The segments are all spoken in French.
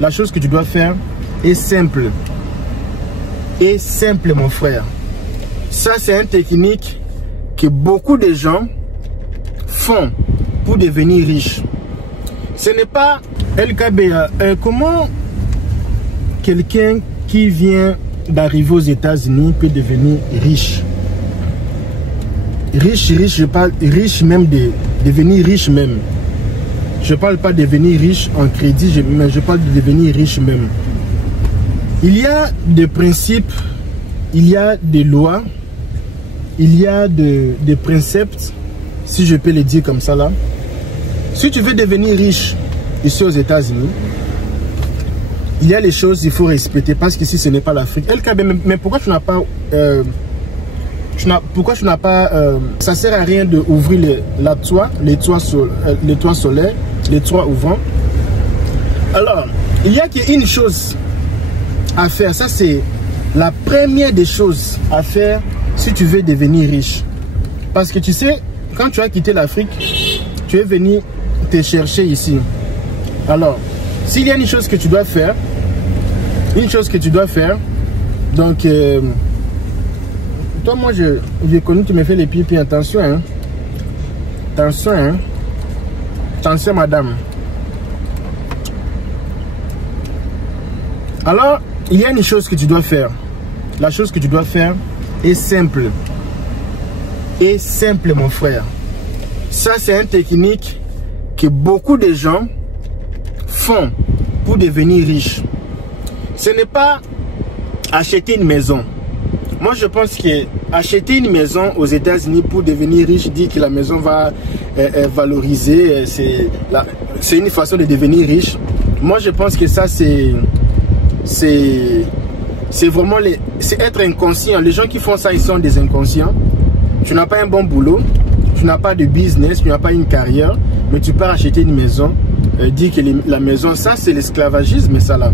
la chose que tu dois faire est simple. Est simple, mon frère. Ça, c'est une technique que beaucoup de gens font pour devenir riches. Ce n'est pas LKBA. Comment quelqu'un qui vient d'arriver aux États-Unis peut devenir riche? Riche, je parle riche même de devenir riche même. Je parle pas de devenir riche en crédit, mais je parle de devenir riche même. Il y a des principes, il y a des lois, il y a des préceptes, si je peux le dire comme ça là. Si tu veux devenir riche ici aux États-Unis, il y a les choses qu'il faut respecter parce qu'ici ce n'est pas l'Afrique. Mais pourquoi tu n'as pas... pourquoi tu n'as pas... ça sert à rien d'ouvrir les toits solaires, les toits ouvrants. Alors, il y a qu'une chose à faire. Ça, c'est la première des choses à faire si tu veux devenir riche. Parce que tu sais, quand tu as quitté l'Afrique, tu es venu te chercher ici. Alors, s'il y a une chose que tu dois faire, donc, toi, moi, j'ai connu, tu me fais les pieds, puis attention, hein. Attention, hein. Attention, madame. Alors, il y a une chose que tu dois faire. La chose que tu dois faire est simple. Est simple, mon frère. Ça, c'est une technique que beaucoup de gens font pour devenir riches. Ce n'est pas acheter une maison. Moi, je pense que acheter une maison aux États-Unis pour devenir riche, dit que la maison va valoriser, c'est une façon de devenir riche. Moi, je pense que ça, c'est vraiment c'est être inconscient. Les gens qui font ça, ils sont des inconscients. Tu n'as pas un bon boulot, tu n'as pas de business, tu n'as pas une carrière, mais tu pars acheter une maison, dire que la maison, ça, c'est l'esclavagisme, ça là.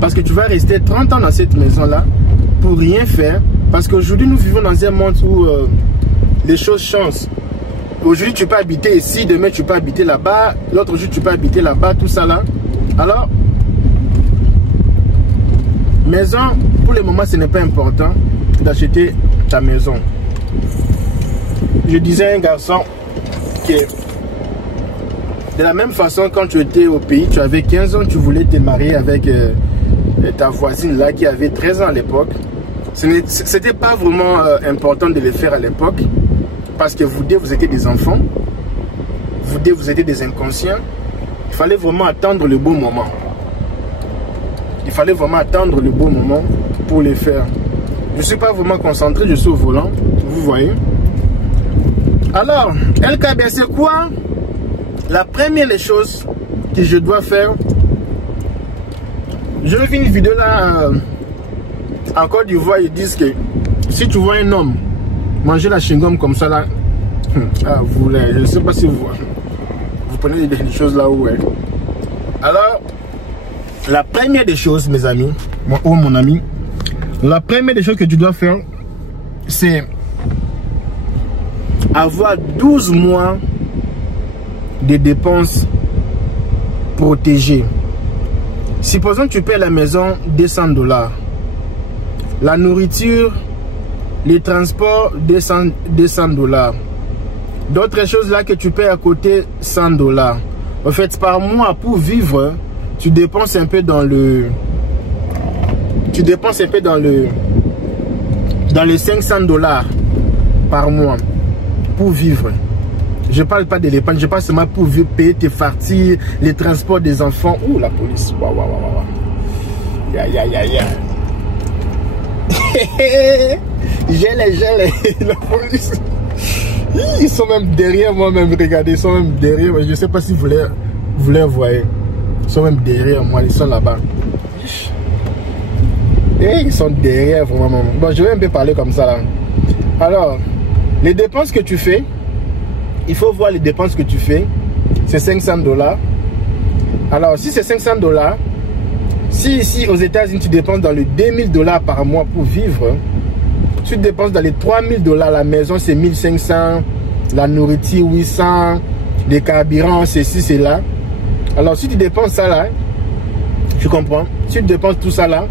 Parce que tu vas rester 30 ans dans cette maison-là pour rien faire. Parce qu'aujourd'hui, nous vivons dans un monde où les choses changent. Aujourd'hui, tu peux habiter ici, demain, tu peux habiter là-bas, l'autre jour, tu peux habiter là-bas, tout ça là. Alors, maison, pour le moment, ce n'est pas important d'acheter ta maison. Je disais à un garçon que de la même façon, quand tu étais au pays, tu avais 15 ans, tu voulais te marier avec ta voisine là qui avait 13 ans à l'époque. C'était pas vraiment important de le faire à l'époque parce que vous étiez des enfants, vous étiez des inconscients. Il fallait vraiment attendre le bon moment. Il fallait vraiment attendre le bon moment pour le faire. Je ne suis pas vraiment concentré, je suis au volant, vous voyez. Alors, LKB, c'est quoi la première des choses que je dois faire? Je vais faire une vidéo là en Côte d'Ivoire. Ils disent que si tu vois un homme manger la chewing-gum comme ça là, je ne sais pas si vous prenez des choses là où est. Alors, la première des choses, mes amis, mon ami, la première des choses que tu dois faire, c'est avoir 12 mois de dépenses protégées. Supposons que tu payes la maison $200, la nourriture, les transports $200, d'autres choses là que tu payes à côté $100. En fait, par mois pour vivre, tu dépenses un peu dans le $500 par mois pour vivre. Je parle pas de l'épargne, je parle seulement pour payer tes farcis, les transports des enfants. Ouh, la police. Waouh, waouh, waouh. Ya. Gèle, la police. Ils sont même derrière moi, même. Regardez, ils sont même derrière moi. Je ne sais pas si vous les voyez. Ils sont même derrière moi, ils sont là-bas. Et ils sont derrière vraiment. Bon, je vais un peu parler comme ça là. Alors, les dépenses que tu fais, il faut voir les dépenses que tu fais. C'est $500. Alors, si c'est $500, si ici aux États-Unis tu dépenses dans les $2000 par mois pour vivre, tu dépenses dans les $3000, la maison c'est 1500, la nourriture 800, les carburants c'est ci, c'est là. Alors, si tu dépenses ça là, Tu comprends? Si tu dépenses tout ça là,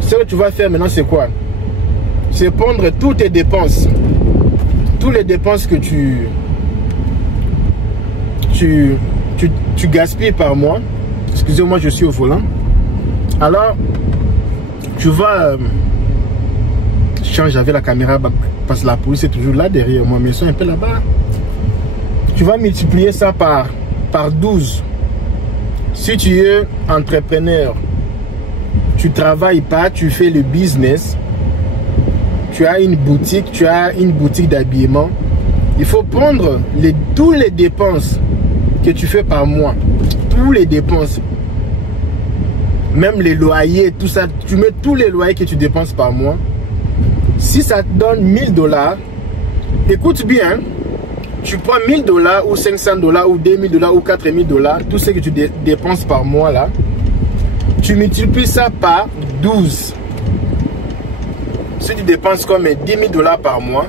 ce que tu vas faire maintenant, c'est quoi? C'est prendre toutes tes dépenses. Toutes les dépenses que tu gaspilles par mois. Excusez-moi, je suis au volant. Alors, tu vas... j'avais la caméra parce que la police est toujours là derrière moi, mais ils sont un peu là-bas. Tu vas multiplier ça par 12. Si tu es entrepreneur, tu travailles pas, tu fais le business, tu as une boutique d'habillement, il faut prendre tous les dépenses que tu fais par mois, tous les dépenses, même les loyers, tout ça, tu mets tous les loyers que tu dépenses par mois. Si ça te donne 1000 $, écoute bien, tu prends 1000 $ ou 500 $ ou 2000 $ ou 4000 $, tout ce que tu dépenses par mois là, tu multiplies ça par 12. Si tu dépenses comme 10 000 $ par mois,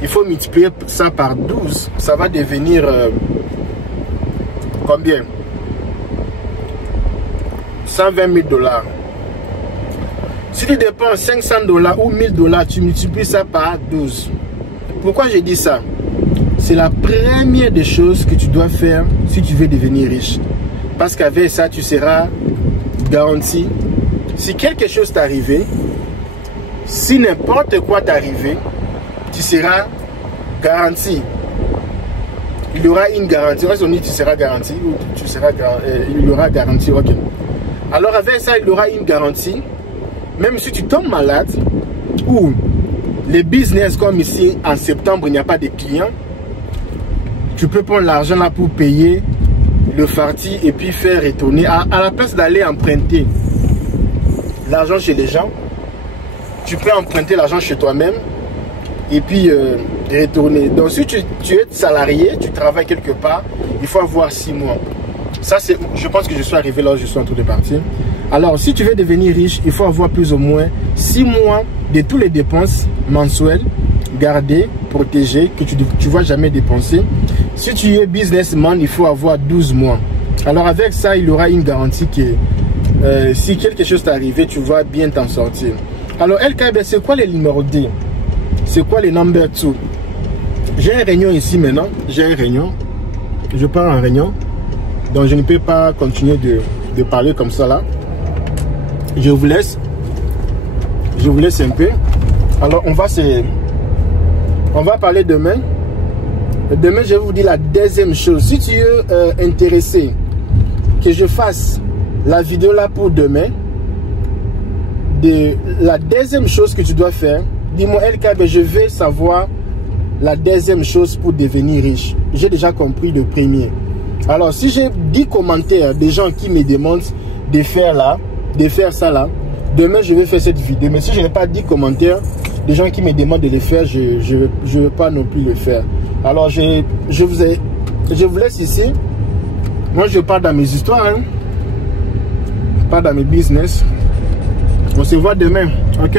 il faut multiplier ça par 12. Ça va devenir combien? 120 000 $. Si tu dépenses 500 $ ou 1000 $, tu multiplies ça par 12. Pourquoi je dis ça? C'est la première des choses que tu dois faire si tu veux devenir riche. Parce qu'avec ça, tu seras garanti. Si quelque chose t'est arrivé, si n'importe quoi t'est arrivé, tu seras garanti. Il y aura une garantie. On dit tu seras garanti ou tu seras il y aura garantie. Ok. Alors avec ça, il y aura une garantie. Même si tu tombes malade ou les business comme ici en septembre, il n'y a pas de clients, tu peux prendre l'argent là pour payer le farti et puis faire retourner. À la place d'aller emprunter l'argent chez les gens, tu peux emprunter l'argent chez toi-même et puis retourner. Donc si tu es salarié, tu travailles quelque part, il faut avoir 6 mois. Ça, je pense que je suis arrivé là où je suis en train de partir. Alors si tu veux devenir riche, il faut avoir plus ou moins 6 mois de toutes les dépenses mensuelles gardées, protégées, que tu ne vas jamais dépenser. Si tu es businessman, il faut avoir 12 mois. Alors avec ça, il y aura une garantie que si quelque chose t'est arrivé, tu vas bien t'en sortir. Alors LKB, c'est quoi les numéros D? C'est quoi les number 2? J'ai une réunion ici maintenant. J'ai une réunion. Je pars en réunion. Donc je ne peux pas continuer de parler comme ça là. Je vous laisse. Je vous laisse un peu. Alors on va parler demain. Demain je vais vous dire la deuxième chose. Si tu es intéressé que je fasse la vidéo là pour demain, la deuxième chose que tu dois faire, dis-moi LKB, je veux savoir la deuxième chose pour devenir riche. J'ai déjà compris le premier. Alors si j'ai 10 commentaires des gens qui me demandent de faire ça là, demain je vais faire cette vidéo. Mais si je n'ai pas 10 commentaires des gens qui me demandent de le faire, je ne vais pas non plus le faire. Alors je vous laisse ici. Moi je pars dans mes histoires, hein. Pas dans mes business. On se voit demain, ok?